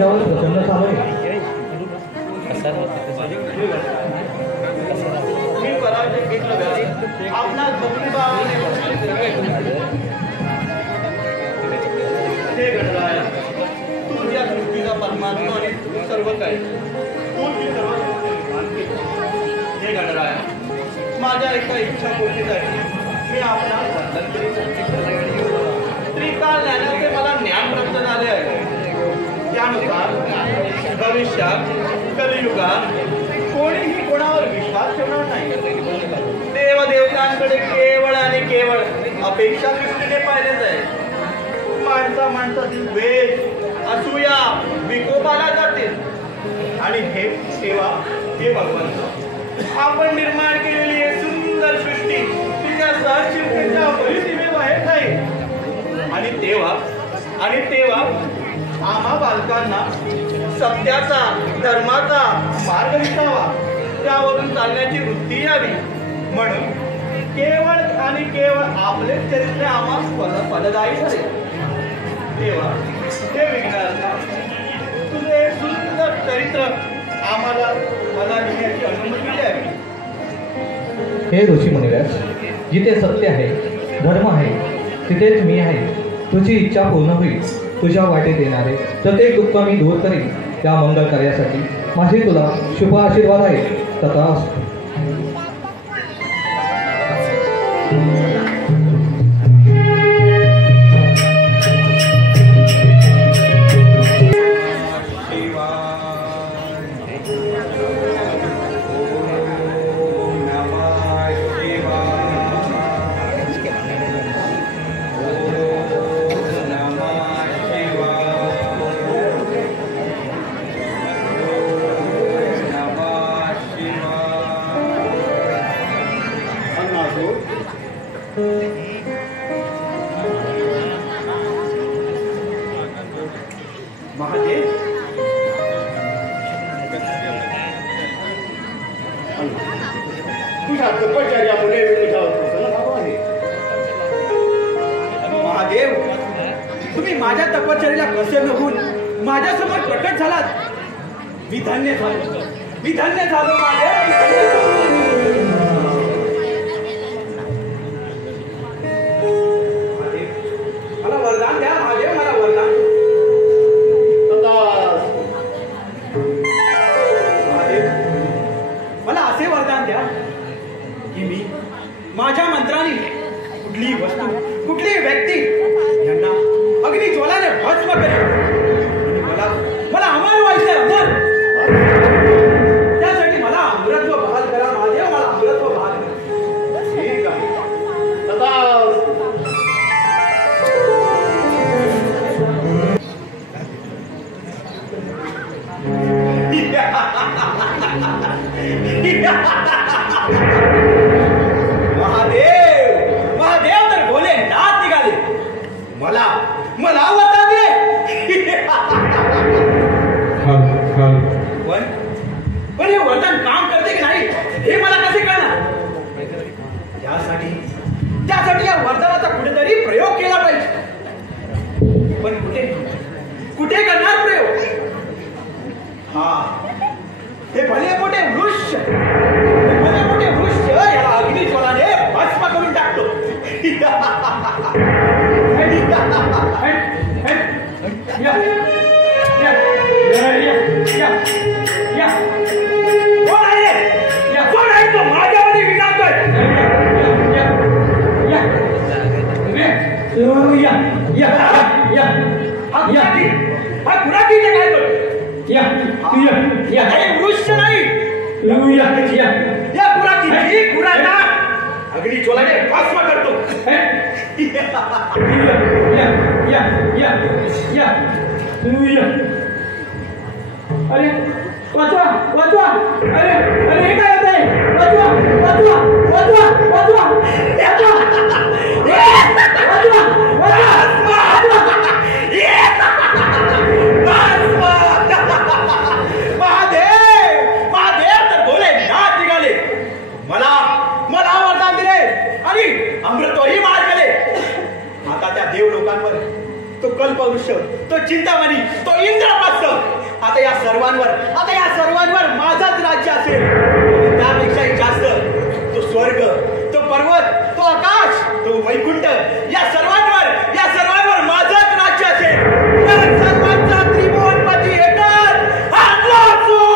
तुझ्यावर प्रसन्न झालोय. मी पराजय घेतलं आपणास भक्तिभावाने हे गणराया, तू या सृष्टीचा परमात्मा आणि तू सर्व काही, तू ती सर्व हे गणराया, माझ्या एका इच्छा पूर्तीसाठी मी आपणास वंदन करीत. त्रिकाल ज्ञानाचे मला ज्ञान प्राप्त झाले आहे. त्यानुसार भविष्यात कलियुगात कोणीही कोणावर विश्वास ठेवणार नाही. देवदेवतांकडे केवळ आणि केवळ अपेक्षा दृष्टीने पाहिले जाईल. माणसातील द्वेष, असूया विकोपाला जातील. आणि हे सेवा हे भगवंत, आपण निर्माण केलेली एक सुंदर सृष्टी तिच्या सहशिल्पीच्या परिसीमेबाहेर जाईल. आणि तेव्हा आम्हा बालकांना सत्याचा धर्माचा मार्ग दिसावा, त्यावरून चालण्याची वृत्ती यावी. म्हणून केवळ आणि केवळ आपले चरित्र आम्हा फलदायी ठरेल. तेव्हा हे विघ्नार्था, तुझे सुंदर चरित्र आम्हाला मला लिहिण्याची अनुमती द्यावी. हे ऋषी मुनिव्यास, जिथे सत्य आहे, धर्म आहे, तिथेच मी आहे. तुझी इच्छा पूर्ण होईल. तुझ्या वाटेत येणारे प्रत्येक दुःख मी दूर करीन. त्या मंगल कार्यासाठी माझे तुला शुभ आशीर्वाद आहे. तथास्तु. महादेव, तुझ्या तपश्चर्यामुळे तुझ्यावर प्रसन्न झालो आहे. महादेव, तुम्ही माझ्या तपश्चर्याला प्रसन्न होऊन माझ्यासमोर प्रकट झालात. मी धन्य झालो महादेव. मला वरदान द्या महादेव, मला वरदान. मला असे वरदान द्या की मी माझ्या मंत्राने कुठलीही वस्तू, कुठलीही व्यक्ती यांना अग्नी ज्वालाने भस्म करेल. मला अमर व्हायचंय, अमर. त्यासाठी मला अमृतत्व बहाल करा महादेव, मला अमृतत्व बहाल करा. ठीक आहे. महादेव तर बोले नाथ निघाले. मला वरदान दे. पण हे वरदान काम करते की नाही हे मला कसे कळणार? त्यासाठी या वरदानाचा कुठेतरी प्रयोग केला पाहिजे. पण कुठे करणार प्रयोग? हे भले मोठे वृक्ष याला अग्नी ज्वालाने भस्म करून टाकतो. कोण आहे तो माझ्यामध्ये विनातोय? हा कुणाकीचे काय करतो? वृक्ष नाही, या कुणाचा अग्नी ज्वालाने भस्म करतो. अरे वाचवा. अरे हे काय होत आहे? महादेव तर बोले नाथ निघाले. मला वरदान दिले आणि अमृतही मार केले. आता त्या देव लोकांवर तो कल्पवृक्ष, तो चिंतामणी, तो इंद्रप्रस्थ, आता या सर्वांवर माझाच राज्य असेल. त्यापेक्षाही जास्त तो स्वर्ग, तो पर्वत, तो आकाश, तो वैकुंठ, या सर्वांवर माझाच राज्य असेल. या सर्वांचा त्रिभुवनपती एकच अल्लाहचोर.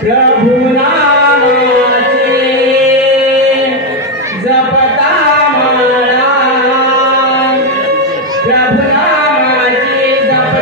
प्रभु नामाची जप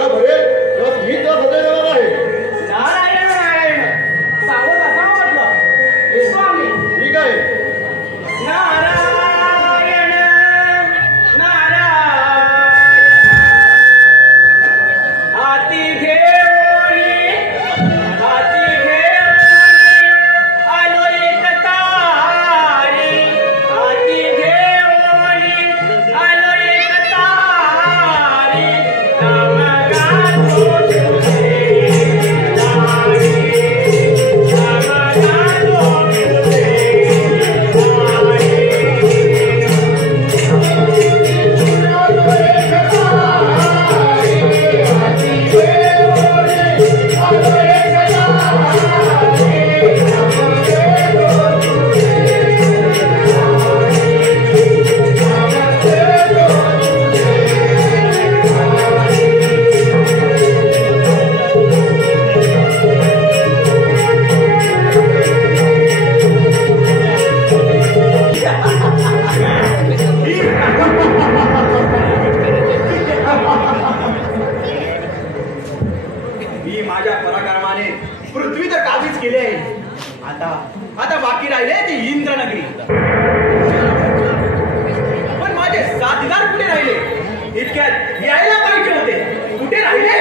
घरा भरेल तेव्हा मी तुला सजय देणार आहे. नारायण सांगत असावं म्हटलं. येतो आम्ही. ठीक आहे. नारायण नारायण हाती घेऊनी आलो एक तारी. हाती घेऊनी आलो एक तारी. नाम गातो तुझे तारी. नाम गातो तुझे मी माझ्या पराक्रमाने पृथ्वी तर काबीज केली आहे. आता बाकी राहिले ती इंद्रनगरी. पण माझे साथीदार कुठे राहिले? इतक्यात यायला पाहिजे होते. कुठे राहिले?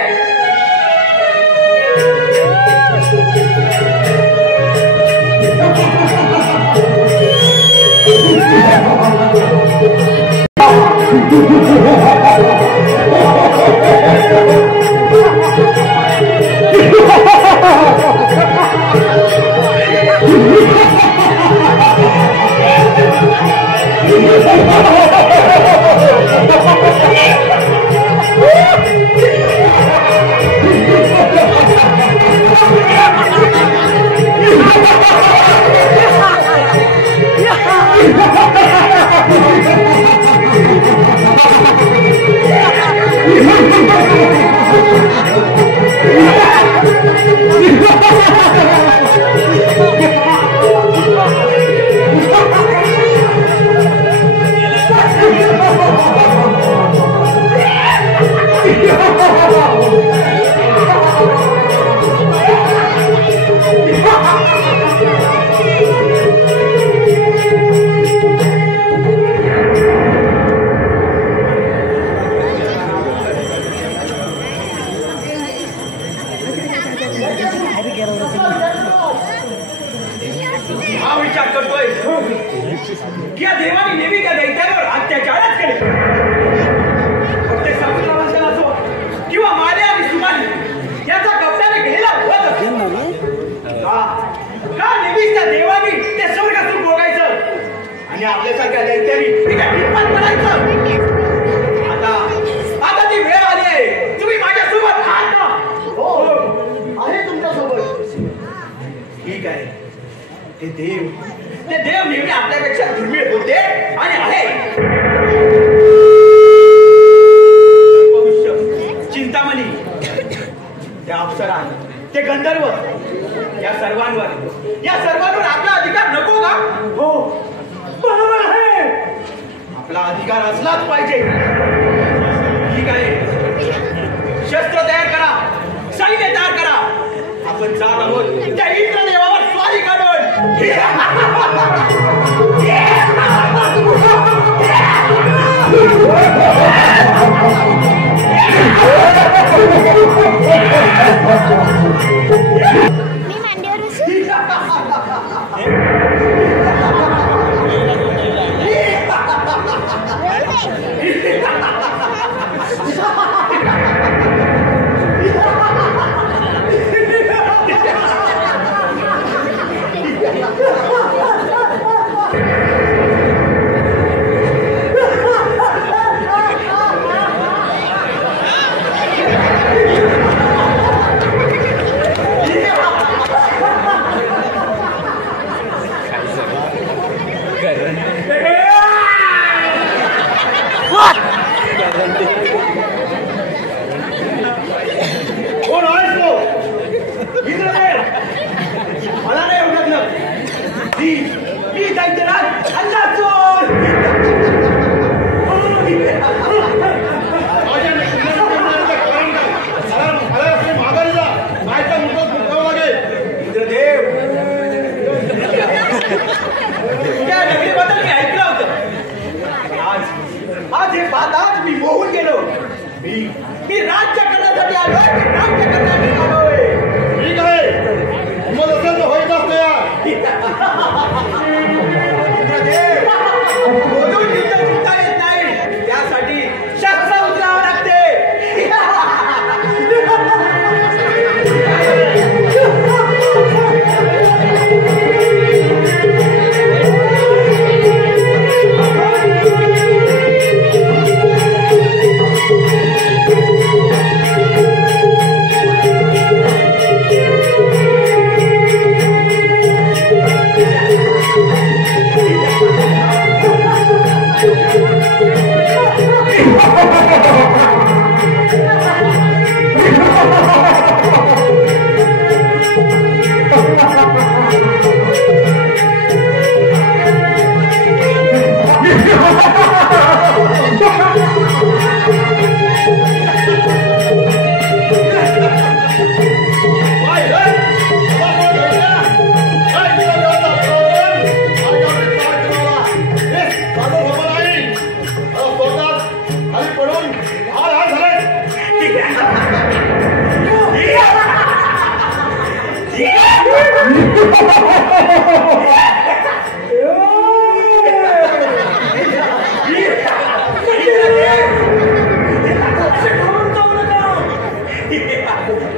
हा विचार करतोय की या देवाने नेहमी त्या दैत्यावर अत्याचारच केले. ते समुद्रावरचा असो किंवा माले आणि सुमाली याचा कब्जाने गेलेला होत का नेहमीच त्या देवानी ते स्वर्ग सुख भोगायचं आणि आपल्यासारख्या दैत्यानी हिंमत बनायचं. आता ती वेळ आली आहे. तुम्ही माझ्यासोबत आहात ना? हो आहे तुमच्यासोबत. ठीक आहे. ते देव नेहमी आपल्यापेक्षा दुर्मिळ होते आणि आहे. भविष्य चिंतामणी त्या अप्सरा ते गंधर्व या सर्वांवर आपला अधिकार नको का? हो बरोबर आहे. आपला अधिकार असलाच पाहिजे. ठीक आहे. शस्त्र तयार करा. सैन्य तयार करा. आपण जात आहोत त्या इंद्रदेवावर स्वारी करून. मी मांडीवर बसून राज्य करण्यासाठी आलोय की राज्य करण्यासाठी आलोय? ठीक आहे हिंमत असेल तर होईत असते इंद्रदेव, बोलून युद्ध जिंकता येत नाही, त्यासाठी शस्त्र उचलावं लागते.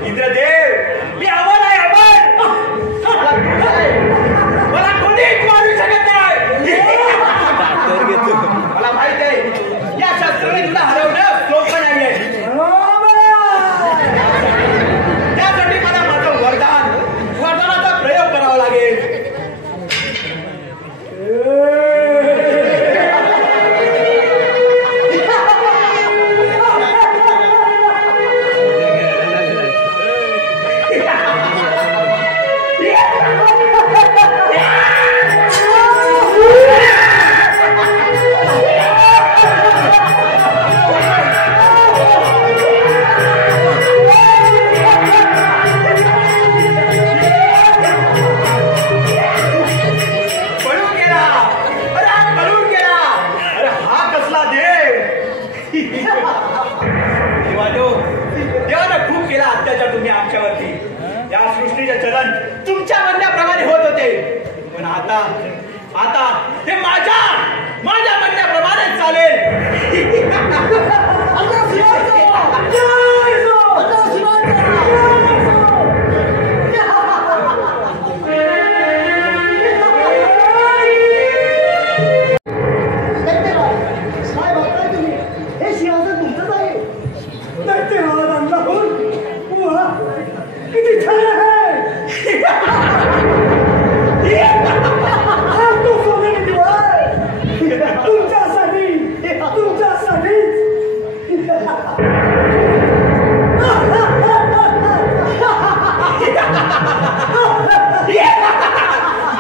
इंद्रदेव, मी अमर आहे, अमर. मला कोणीच मारू शकत नाही. मला माहित आहे या शस्त्राने तुला हरवणं सोपं नाहीये. त्यासाठी मला माझं वरदानाचा प्रयोग करावा लागेल. देवानं खूप केला अत्याचार तुम्ही आमच्यावरती. या सृष्टीचे चलन तुमच्या म्हणण्याप्रमाणे होत होते, पण आता हे माझ्या म्हणण्याप्रमाणे चालेल.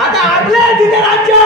आता आपल्या तिथे राज्य.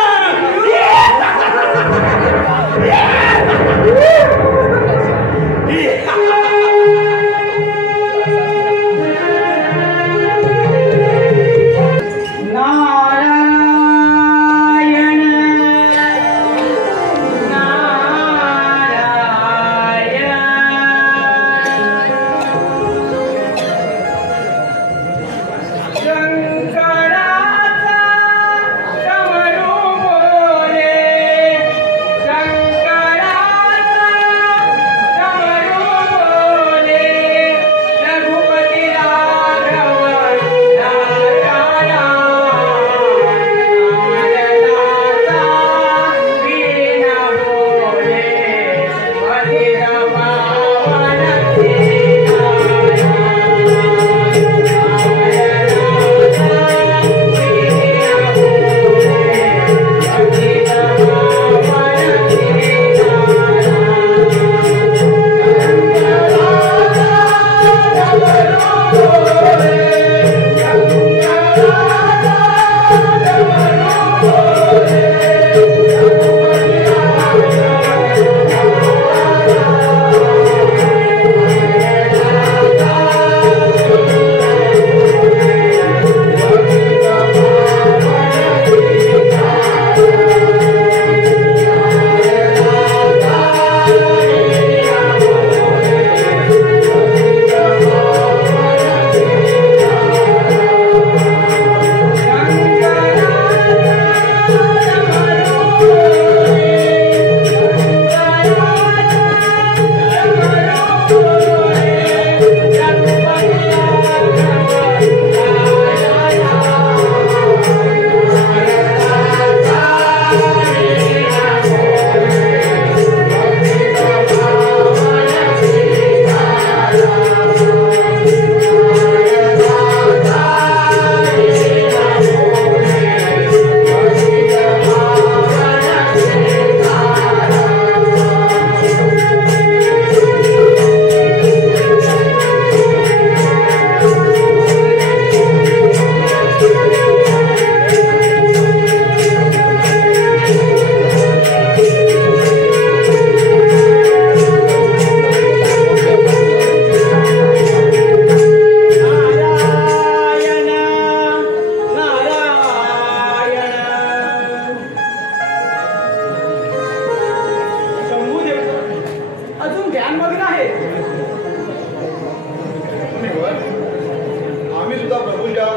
तुमच्या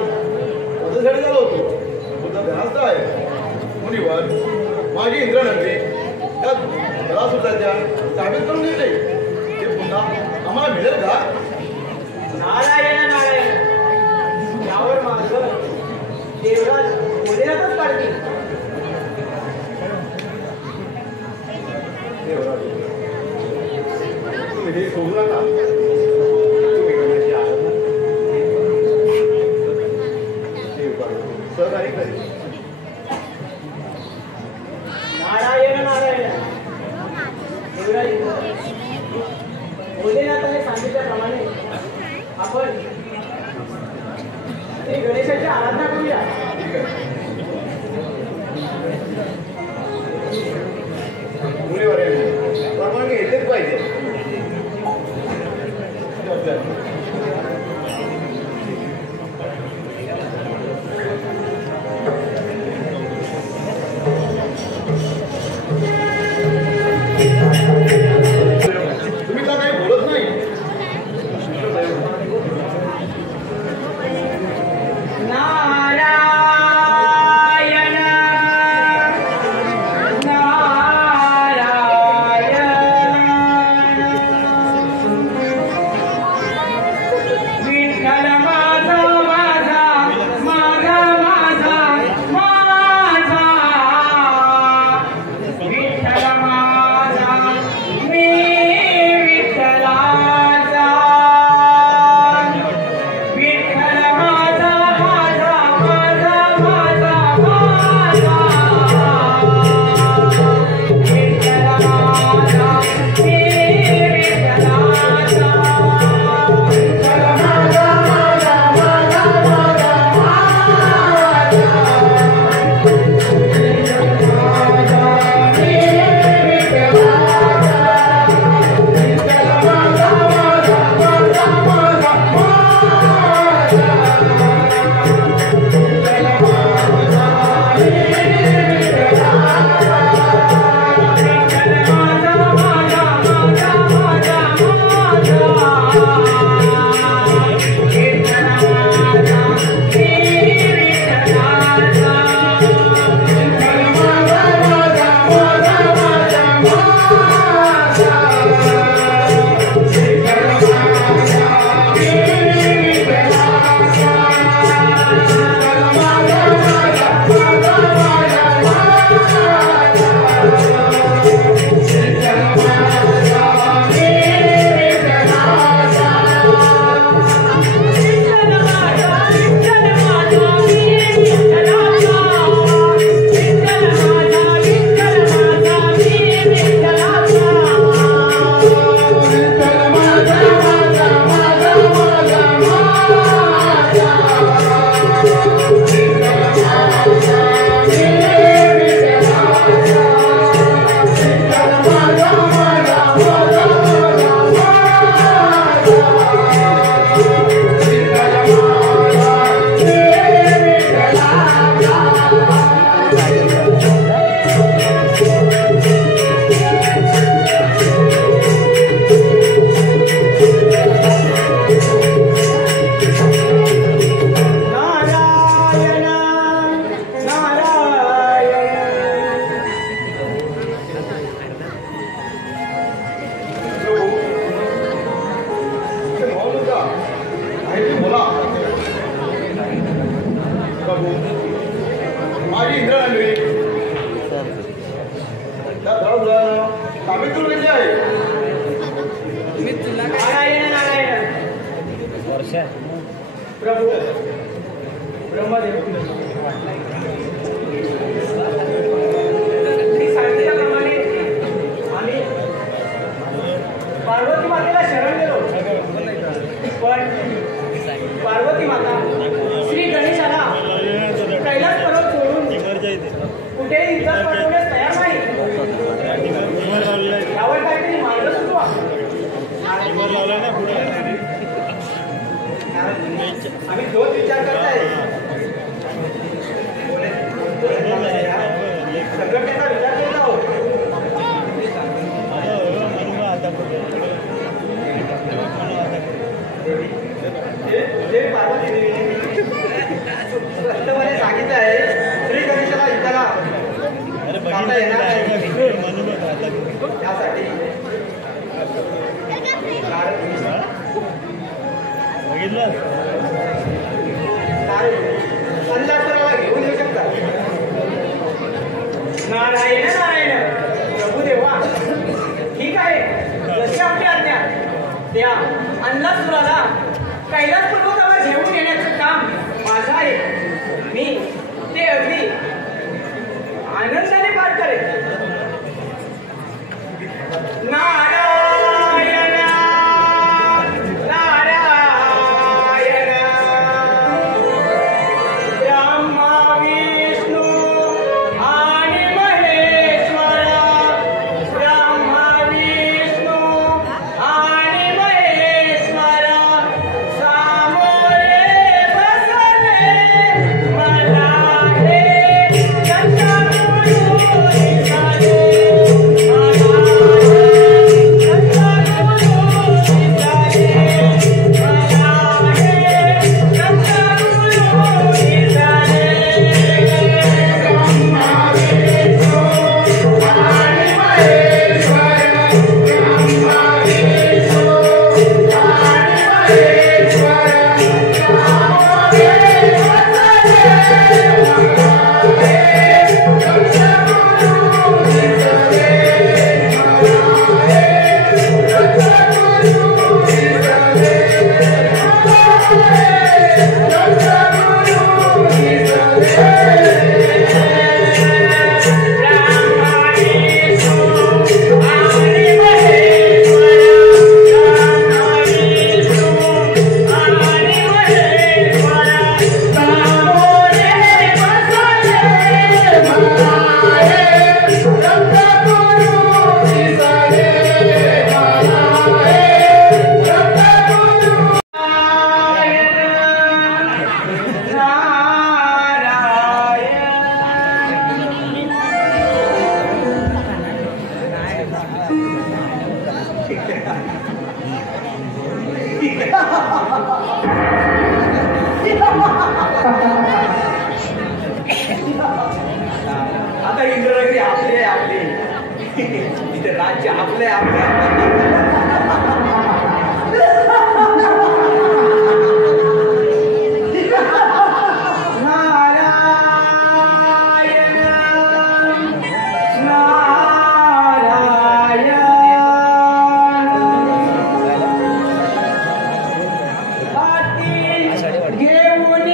माझ्यासाठी झालो होतो तुझा ध्यानच आहे मुनीवर माझी इंद्रनगरी त्या जरासुद्धाच्या ताब्यात करून घेतले ते पुन्हा आम्हाला मिळेल का? नारायण नारायण यावर माझं देवराज बोलेलाच काढतील. तुम्ही हे सोडू नका. तुम्ही गणाची आराधना सहकार्य करेल. नारायण नारायण देवराज भोलेनाथाने सांगितल्याप्रमाणे आपण श्री गणेशाची आराधना करूया. मुलीवर परवानगी घेतलीच पाहिजे. तुम्ही का काही बोलत नाही? माझी इंद्रनगरी ताब्यात करून घेतली आहे. नारायण नारायण प्रभू ब्रह्मदेव मी सांगितल्याप्रमाणे आम्ही पार्वती मातेला शरण गेलो, पण पार्वती माता श्री गणेशाला कैलास पर्वत सोडून कुठेही इज्जत पाठवण्यास तयार नाही. यावर काहीतरी मार्ग सुचवा. आम्ही तोच विचार करताय. संघटनेचा विचार करत आहोत. पार्वती देवी संध्याकाळला घेऊन येऊ शकता. नारायण नारायण प्रभुदेवा. ठीक आहे, जशी आपली आज्ञा. त्या अन्नासुराला कैलास पर्वतावर घेऊन येण्याचं काम माझं आहे. मी ते अगदी आनंदाने पार करेन. नारायण नारायण ब्रह्मा विष्णू आणि महेश्वर. ब्रह्मा विष्णू आणि महेश्वर सामोरे बसले मला हे जगद्गुरु दिसले. आता इंद्रनगरी आपले आपले इथे राज्य आपले आपले. घेऊन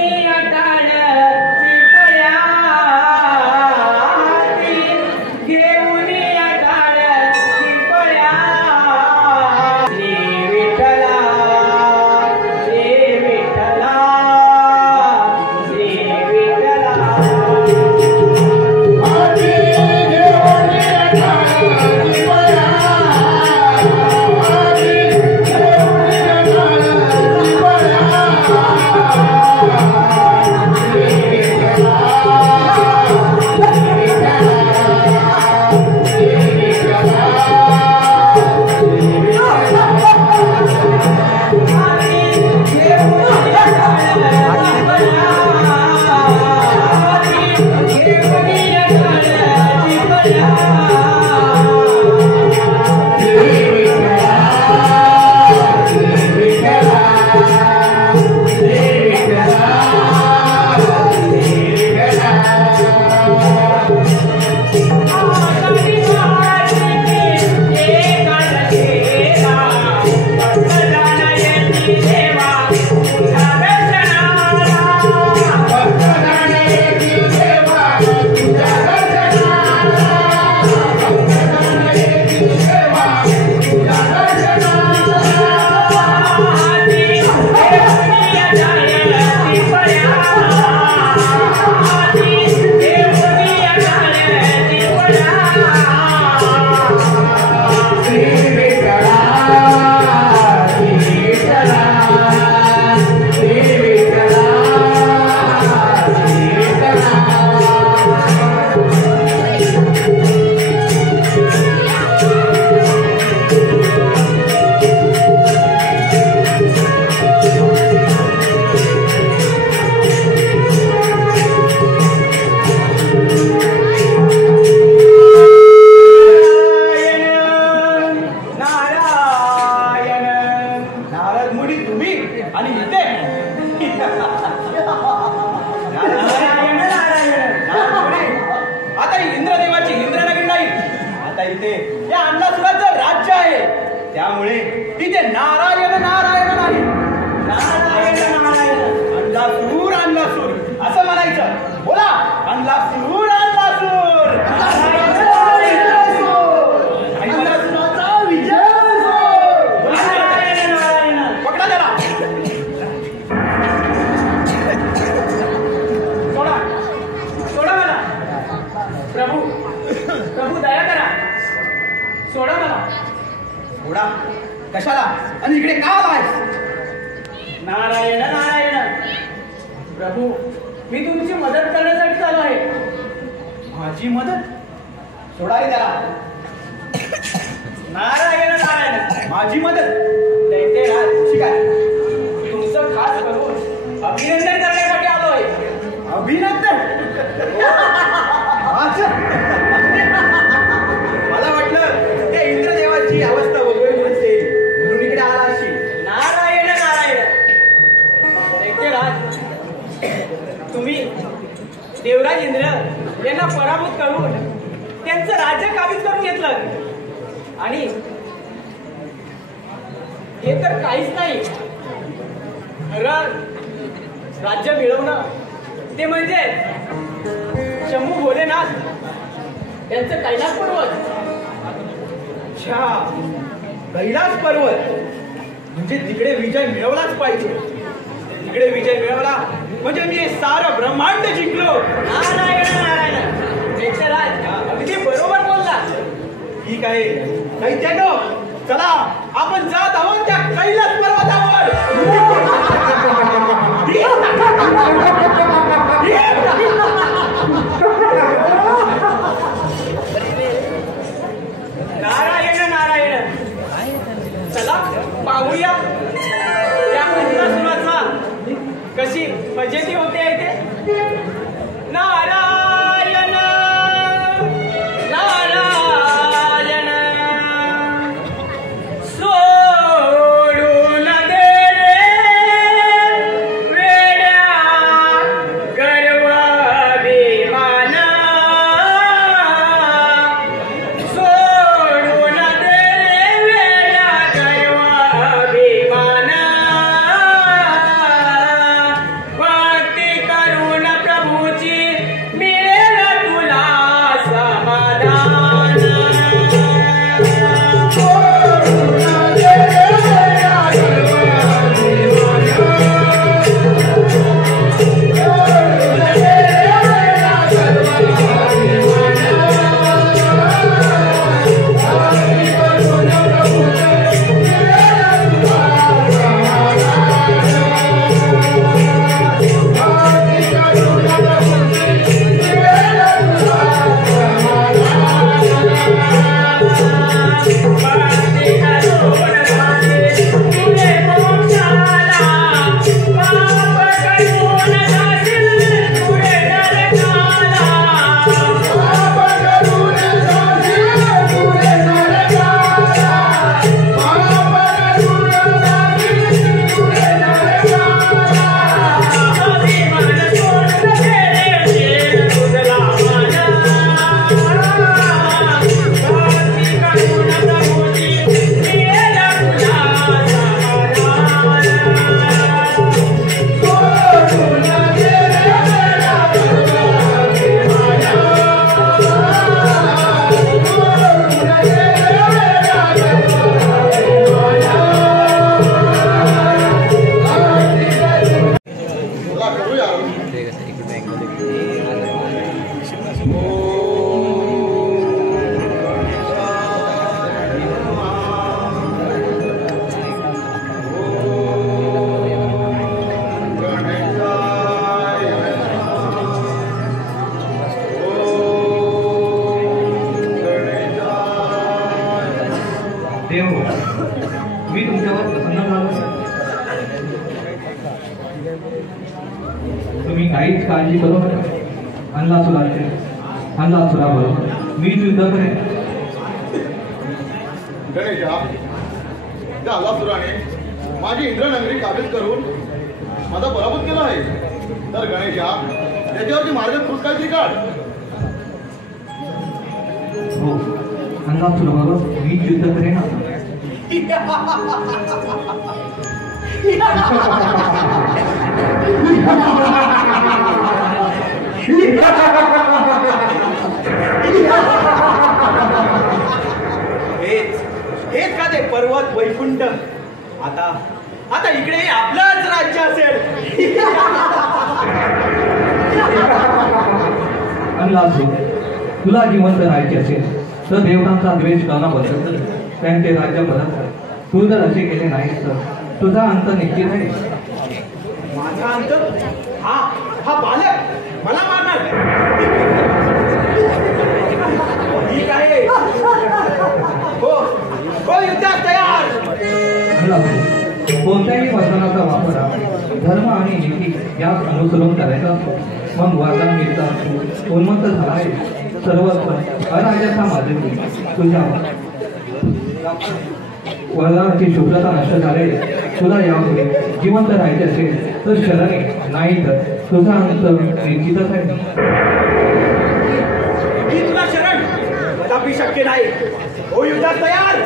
इथे आता इंद्रदेवाची इंद्रनगरी नाही, आता इथे या अन्नासुराचं राज्य आहे. त्यामुळे इथे नारायण नारायण नाही, नारायण नारायण, अन्नासूर अन्नासूर असं म्हणायचं. बोला, अन्नासूर अन्नासूर, अन्नासुराचा विजय असो. नारायण नारायण. पकडा त्याला. सोडा सोडा मला. प्रभू प्रभू दया करा, सोडा मला. सोडा कशाला आणि इकडे का आलायस? नारायण नारायण. प्रभू मी तुमची मदत करण्यासाठी आलो आहे. माझी मदत? सोडा रे त्याला. नारायण नारायण. माझी मदत दैत्य राज काय तुमचं खास करून अभिनंदन करण्यासाठी आलो आहे. अभिनंदन? मला वाटलं त्या इंद्रदेवाची अवस्था वगैरे नसेल म्हणून इकडे आला अशी. नारायण नारायण. दैत्यराज, तुम्ही देवराज इंद्र यांना पराभूत करून त्यांचं राज्य काबीज करून घेतलं. आणि हे तर काहीच नाही, खरं राज्य मिळवणं ते म्हणजे शंभू भोलेनाथ त्यांचं कैलास पर्वत. अच्छा, कैलास पर्वत म्हणजे तिकडे विजय मिळवलाच पाहिजे. तिकडे विजय मिळवला म्हणजे मी हे सारं ब्रह्मांड जिंकलो. नारायण नारायण. अगदी बरोबर बोलला. ठीक आहे दैत्यानो, चला आपण जात आहोत त्या कैलास पर्वतावर. नारायण नारायण. चला पाहूया त्या मंत्रासुराचा कशी फजिती होते आहे ते. नारायण नारायण. सोडून दे वेड्या गर्व अभिमान. सोडून दे वेड्या गर्व अभिमान. भक्ती करून प्रभूची मिळेल तुला समाधान. देव, मी तुमच्यावर प्रसन्न झालो. तुम्ही काहीच काळजी करू नका. अन्नासुराबरोबर मी युद्ध करेन. गणेशा, त्या अन्नासुराने माझी इंद्रनगरी काबीज करून माझा पराभूत केला आहे. तर गणेशा त्याच्यावरती मार्ग तूच काहीतरी काढ. हो, अंगात सुरवावर मी युद्ध करेन आता. हेच का ते पर्वत वैकुंठ. आता इकडे आपलंच राज्य असेल. अंगासू, तुला जिवंत राहायचे असेल तर देवतांचा द्वेष करण्याबद्दल त्यांचे राज्य परत कर. तू जर असे केले नाहीस तर तुझा अंत निश्चित आहे. माझा अंत? हा बालक मला मारणार. ठीक आहे. हो युद्धात तयार. कोणत्याही वचनाचा वापर हा धर्म आणि नीती यास अनुसरून करायचा असतो. मग वादन मिळता असतो उन्मत्त झाला आहे. सर्वत्र अराजकता माजली. तुझ्या वरदानाची शुभ्रता नष्ट झाली. तुला यापुढे जिवंत राहायचे असेल तर शरणे, नाही तर तुझा अंत निश्चितच आहे. मी तुला शरण कदापि शक्य नाही. हो युद्धात तयार.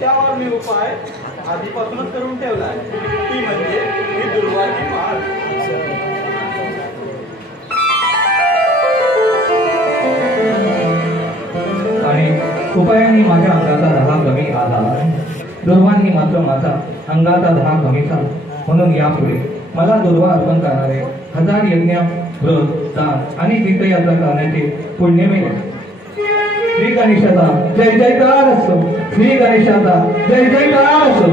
त्यावर मी उपाय आधीपासूनच करून ठेवलाय. ती म्हणजे ही दुर्वाची माळ. आणि उपायांनी माझ्या अंगाचा दहा कमी आला. दुर्वांनी मात्र माझा अंगाचा दहा कमी झाला. म्हणून यापुढे मला दुर्वा अर्पण करणारे 1000 यज्ञ, व्रत, दान आणि तीर्थयात्रा करण्याचे पुण्य मिळेल. श्री गणेशाचा जय जयकार असो. श्री गणेशाचा जय जयकार असो.